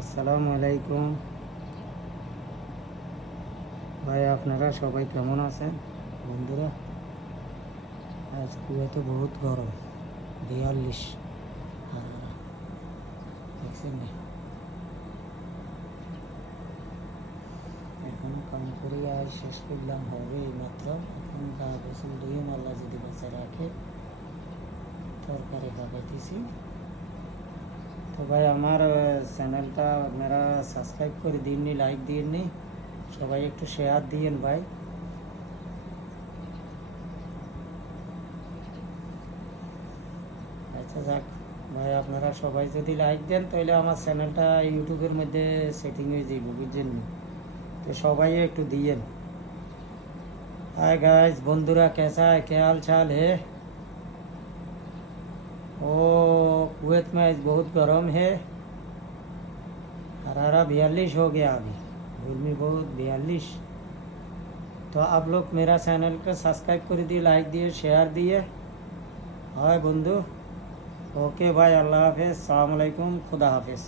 আসসালামু আলাইকুম ভাই, আপনারা সবাই কেমন আছেন বন্ধুরা? আজ কুয়েতে বহুত গরম, 42। দেখছেন না? এখন কাম করে আজ শেষ করলাম, হবে মাত্র। এখন গা গোসল ধুয়ে আল্লাহ যদি বেঁচে রাখে তরকারি খাবাইতেছি। তো ভাই, আমার চ্যানেলটা আপনারা সাবস্ক্রাইব করে দিননি, লাইক দিননি, সবাই একটু শেয়ার দিয়েন ভাই। আচ্ছা যাক ভাই, আপনারা সবাই যদি লাইক দেন তাহলে আমার চ্যানেলটা ইউটিউবের মধ্যে সেটিং হয়ে যাইব, বুঝছেন? তো সবাই একটু দিয়েন। हाय गाइस, बंधुरा कैसा है, क्या हाल चाल है? ओ, कुवैत में आज बहुत गर्म है, हरारा 42 हो गया अभी, गर्मी बहुत 42। तो आप लोग मेरा चैनल को सब्सक्राइब कर दिए, लाइक दिए, शेयर दिए। हाय बंधु, ओके भाई, अल्लाह हाफिज़, अस्सलाम वालेकुम, खुदा हाफिज़।